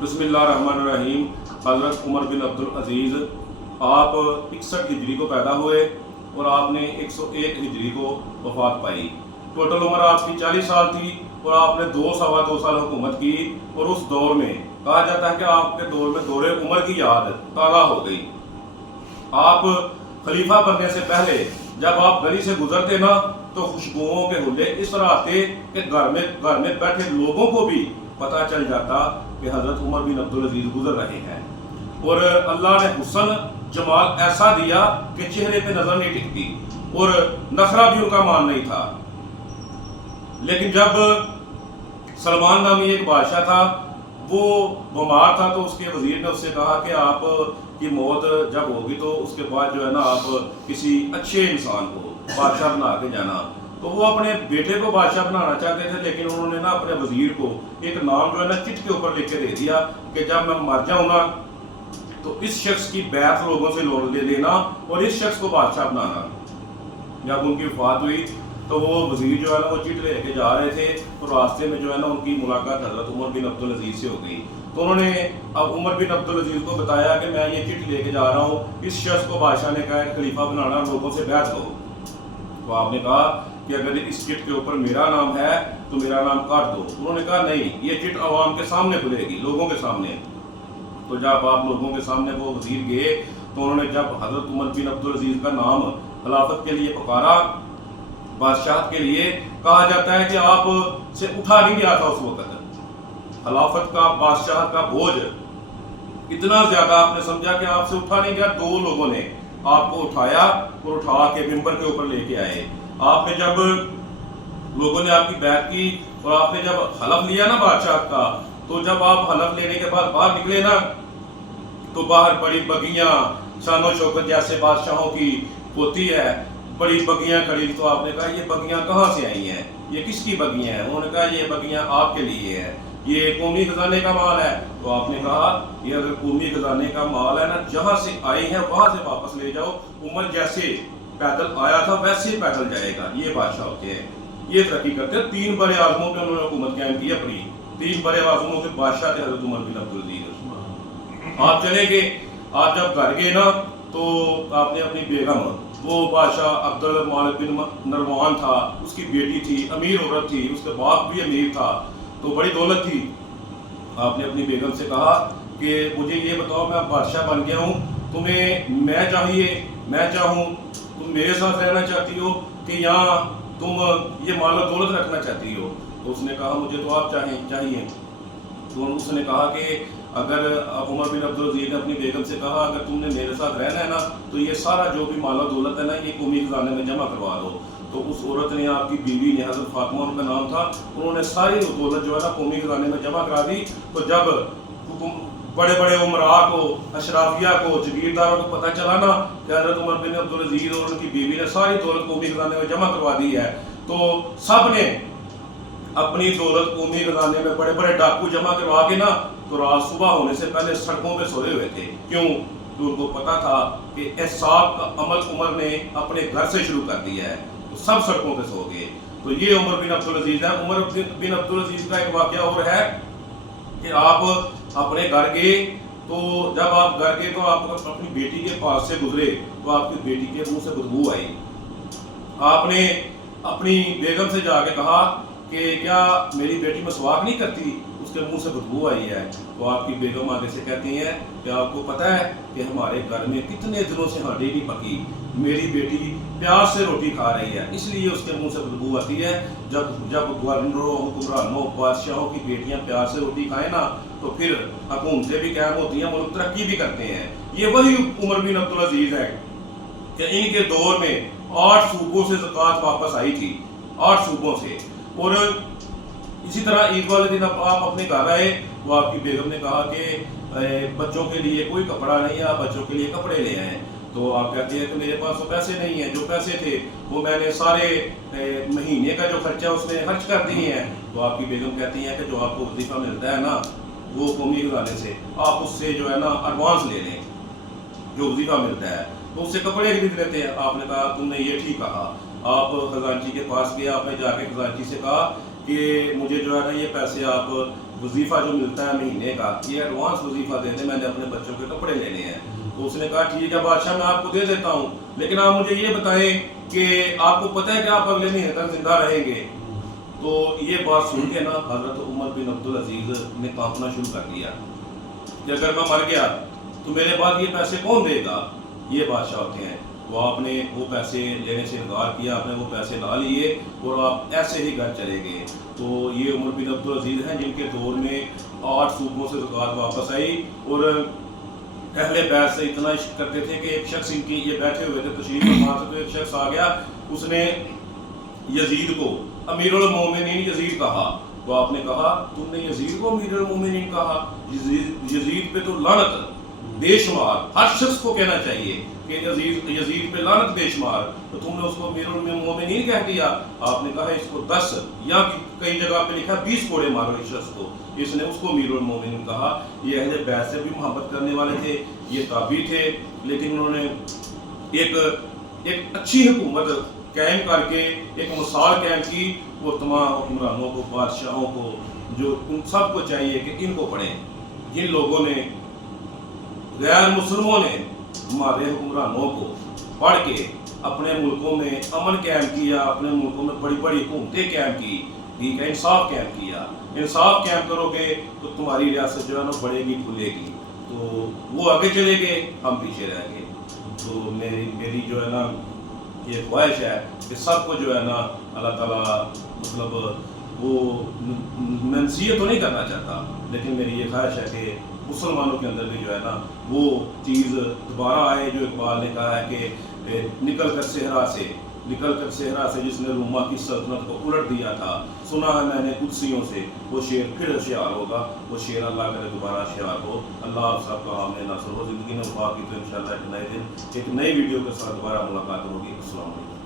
बिस्मिल्लाहिर्रहमानिर्रहीम। हज़रत उमर बिन अब्दुल अज़ीज़ आप 61 हिजरी को पैदा हुए और आपने 101 हिजरी को वफ़ात पाई। टोटल उम्र आपकी 40 साल थी और आपने 2 साल हुकूमत की। और उस दौर में कहा जाता है कि आपके दौर में दौरे उमर की याद ताज़ा हो गई। आप खलीफा बनने से पहले जब आप गली से गुजरते ना तो खुशबुओं के हुल्ले इस तरह आते कि घर में बैठे लोगों को भी पता चल जाता कि हज़रत उमर बिन अब्दुल अजीज़ गुजर रहे हैं। और अल्लाह ने हुस्न जमाल ऐसा दिया कि चेहरे पे नजर नहीं टिकती और नखरा भी उनका मान नहीं था। लेकिन जब सलमान नामी एक बादशाह था, वो बीमार था, तो उसके वजीर ने उससे कहा कि आप की मौत जब होगी तो उसके बाद जो है ना आप किसी अच्छे इंसान को बादशाह बना के जाना। तो वो अपने बेटे को बादशाह बनाना चाहते थे, लेकिन उन्होंने ना अपने वजीर को एक नाम जो है ना चिट के ऊपर लिख के दे दिया कि जब मैं मर जाऊंगा तो इस शख्स की बैत लोगों से ले लेना और इस शख्स को बादशाह बनाना। जब उनकी वफात हुई तो वो वजीर जो है ना वो चिट लेके जा रहे थे और रास्ते में जो है ना उनकी मुलाकात हज़रत उमर बिन अब्दुल अजीज़ से हो गई। तो उन्होंने अब उमर बिन अब्दुल अजीज़ को बताया कि मैं ये चिट लेके जा रहा हूँ, इस शख्स को बादशाह ने कहा खलीफा बनाना, लोगों से बैत लो। तो आपने कहा कि अगर इस चिट के ऊपर मेरा नाम है तो मेरा नाम काट दो। उन्होंने कहा नहीं, ये चिट आवाम के सामने खुलेगी, लोगों के सामने। तो जब आप लोगों के सामने वो वजीर गए तो उन्होंने जब हज़रत उमर बिन अब्दुल अजीज़ का नाम खिलाफत के लिए पुकारा, बादशाह के लिए, कहा जाता है कि आप से उठा नहीं गया था उस वक्त। खिलाफत का, बादशाह का बोझ इतना ज्यादा आपने समझा कि आपसे उठा नहीं गया। 2 लोगों ने आपको उठाया और उठा के मिंबर के ऊपर लेके आए। आपने जब लोगों ने आपकी बैत की और आपने जब हलफ लिया ना बादशाह का, तो जब आप हलफ लेने के बाद बाहर निकले ना तो बाहर बड़ी बगियां, शानो शौकत जैसे बादशाहों की होती है, बड़ी बगियां खड़ी। तो आपने कहा ये बगियां कहाँ से आई हैं, ये किसकी बगियां हैं? उन्होंने कहा ये बगियां आपके लिए है, ये कौमी खजाने का माल है। तो आपने कहा ये अगर कौमी खजाने का माल है ना, जहां से आई है वहां से वापस ले जाओ। उमर जैसे पैदल आया था वैसे पैदल जाएगा। ये बादशाह होते हैं, ये तरक्की करते हैं। 3 बड़े आजमों पे उन्होंने हुकूमत कायम की अपनी। 3 बड़े आजमों के बादशाह थे हज़रत उमर बिन अब्दुल अजीज़। आप चले गए, आप जब घर गए ना तो आपने अपनी बेगम, वो बादशाह अब्दुल मालिक बिन नरवान था, उसकी बेटी थी, अमीर औरत थी, उसका बाप भी अमीर था, तो बड़ी दौलत थी। आपने अपनी बेगम से कहा कि मुझे ये बताओ, मैं बादशाह बन गया हूँ, तुम्हें मैं चाहिए, मैं चाहूँ, तुम मेरे साथ रहना चाहती हो कि यहाँ तुम ये माल दौलत रखना चाहती हो? तो उसने कहा मुझे तो आप चाहिए। तो उसने कहा कि अगर उमर बिन अब्दुल अजीज़ ने अपनी बेगम से कहा अगर तुमने मेरे साथ रहना है ना तो ये सारा जो भी माल दौलत है ना ये कौमी खजाने में जमा करवा दो। तो उस औरत ने, आपकी बीवी ने, हज़रत फातिमा उनका नाम था, उन्होंने सारी दौलत जो है ना कौमी खजाने में जमा करा दी। तो जब बड़े बड़े उमरा को, अशराफिया को, जगीरदारों को पता चला ना कि हज़रत उमर बिन अब्दुल अजीज़ और उनकी बीवी ने सारी दौलत कौमी खजाने में जमा करवा दी है, तो सब ने अपनी दौलत कौमी खजाने में बड़े बड़े डाकू जमा करवा के ना तो रात सुबह होने से पहले सड़कों पे सोए हुए थे। क्यों? तो उनको पता था कि एहसाब का अमल उमर ने अपने घर से शुरू कर दिया है, तो सब सड़कों पे सो गए। तो ये उमर बिन अब्दुल अजीज़ है। उमर बिन अब्दुल अजीज़ का एक वाक़या और है कि आप अपने घर गए, तो जब आप घर गए तो आप अपनी बेटी के पास से गुजरे तो आपकी बेटी के मुंह से बदबू आई। आपने अपनी बेगम से जाके कहा कि क्या मेरी बेटी मसवाक नहीं करती, उसके मुंह से बदबू आई है। तो आपकी बेगम आगे से कहती हैं कि आपको पता है कि हमारे घर में कितने दिनों से हांडी नहीं पकी, मेरी बेटी प्यार से रोटी खा रही है, इसलिए उसके मुंह से बदबू आती है। जब गवर्नरों, हुक्मरानों, बादशाहों की बेटियां प्यार से रोटी खाएं ना तो फिर हुकूमतें भी कायम होती हैं, मुल्क तरक्की भी करते हैं। ये वही उमर बिन अब्दुल अजीज़ है कि इनके दौर में 8 सूबों से ज़कात वापस आई थी, 8 सूबों से। और इसी तरह ईद वाले दिन आप अपने घर आए तो आपकी बेगम ने कहा कि बच्चों के लिए कोई कपड़ा नहीं है, आप बच्चों के लिए कपड़े ले आए। तो आप कहते हैं कि मेरे पास तो पैसे नहीं है, जो पैसे थे वो मैंने सारे महीने का जो खर्चा उसमें खर्च कर दिए हैं। तो आपकी बेगम कहती हैं कि जो आपको वजीफा मिलता है ना वो कौमी खजाने से, आप उससे जो है ना एडवांस ले लें, जो वजीफा मिलता है तो उससे कपड़े खरीद लेते हैं। आपने कहा तुमने ये ठीक कहा। आप खजांची के पास गए, आपने जाके खजांची से कहा कि मुझे जो है ना ये पैसे आप वजीफ़ा जो मिलता है महीने का, ये एडवांस वजीफ़ा दे दे, मैंने अपने बच्चों के कपड़े लेने हैं। तो उसने कहा ठीक है बादशाह, मैं आपको दे देता हूँ, लेकिन आप मुझे ये बताएं कि आपको पता है कि आप अगले महीने तक जिंदा रहेंगे। तो ये बात सुन के ना हज़रत उमर बिन अब्दुल अजीज़ ने कांपना शुरू कर दिया कि अगर मैं मर गया तो मेरे बाद ये पैसे कौन देगा। ये बादशाह होते हैं। तो आपने वो पैसे लेने से इनकार किया, आपने वो पैसे ला लिए और आप ऐसे ही घर चले गए। तो ये उमर बिन अब्दुल अजीज़ हैं जिनके दौर में 8 सूबों से ज़कात वापस आई और अहले बैत से इतना इश्क करते थे कि एक शख्स इनकी ये बैठे हुए थे तशरीफ फरमा से, तो एक शख्स आ गया, उसने यजीद को अमीरुल मोमिनीन यजीद कहा। तो आपने कहा तुमने यजीद को अमीरुल मोमिनीन कहा, यजीद पे तो लानत बेशुमार, हर शख्स को कहना चाहिए कि यजीद पे लानत बेशुमार, तो तुमने उसको अमीरुल मोमिनीन कह दिया। आपने कहा इसको 10 या कई जगह पे लिखा 20 कोड़े मारो इस शख्स को। इसने उसको अमीरुल मोमिनीन कहा। ये अहले बैत से भी मोहब्बत करने वाले थे, ये ताबी थे, लेकिन उन्होंने एक अच्छी हुकूमत कायम करके एक मिसाल कायम की। वो तमाम हुक्मरानों को, बादशाहों को, जो उन सबको चाहिए कि इनको पढ़ें। जिन लोगों ने, गैर मुसलमानों ने हमारे हुक्मरानों को पढ़ के अपने मुल्कों में अमन कायम किया, अपने मुल्कों में बड़ी बड़ी हुकूमतें कायम की, ठीक है, इंसाफ कायम किया। इंसाफ कायम करोगे तो तुम्हारी रियासत जो है ना बढ़ेगी, खुलेगी। तो वो आगे चले गए, हम पीछे रह गए। तो मेरी जो है ना ये ख्वाहिश है कि सबको जो है ना अल्लाह ताला, मतलब वो मैं नसीहत तो नहीं करना चाहता, लेकिन मेरी ये ख्वाहिश है कि मुसलमानों के अंदर भी जो है ना वो चीज़ दोबारा आए जो इकबाल ने कहा है कि निकल कर सेहरा से जिसने रूमा की सल्तनत को उलट दिया था, सुना है मैंने कुदसियों से वो शेर फिर होशियार होगा। वो शेर अल्लाह करे दोबारा होशियार हो। अल्लाह आप सबका हमने नासर हो। ज़िंदगी में वफा की तो इंशाअल्लाह एक नए दिन एक नई वीडियो के साथ दोबारा मुलाकात होगी। अस्सलाम वालेकुम।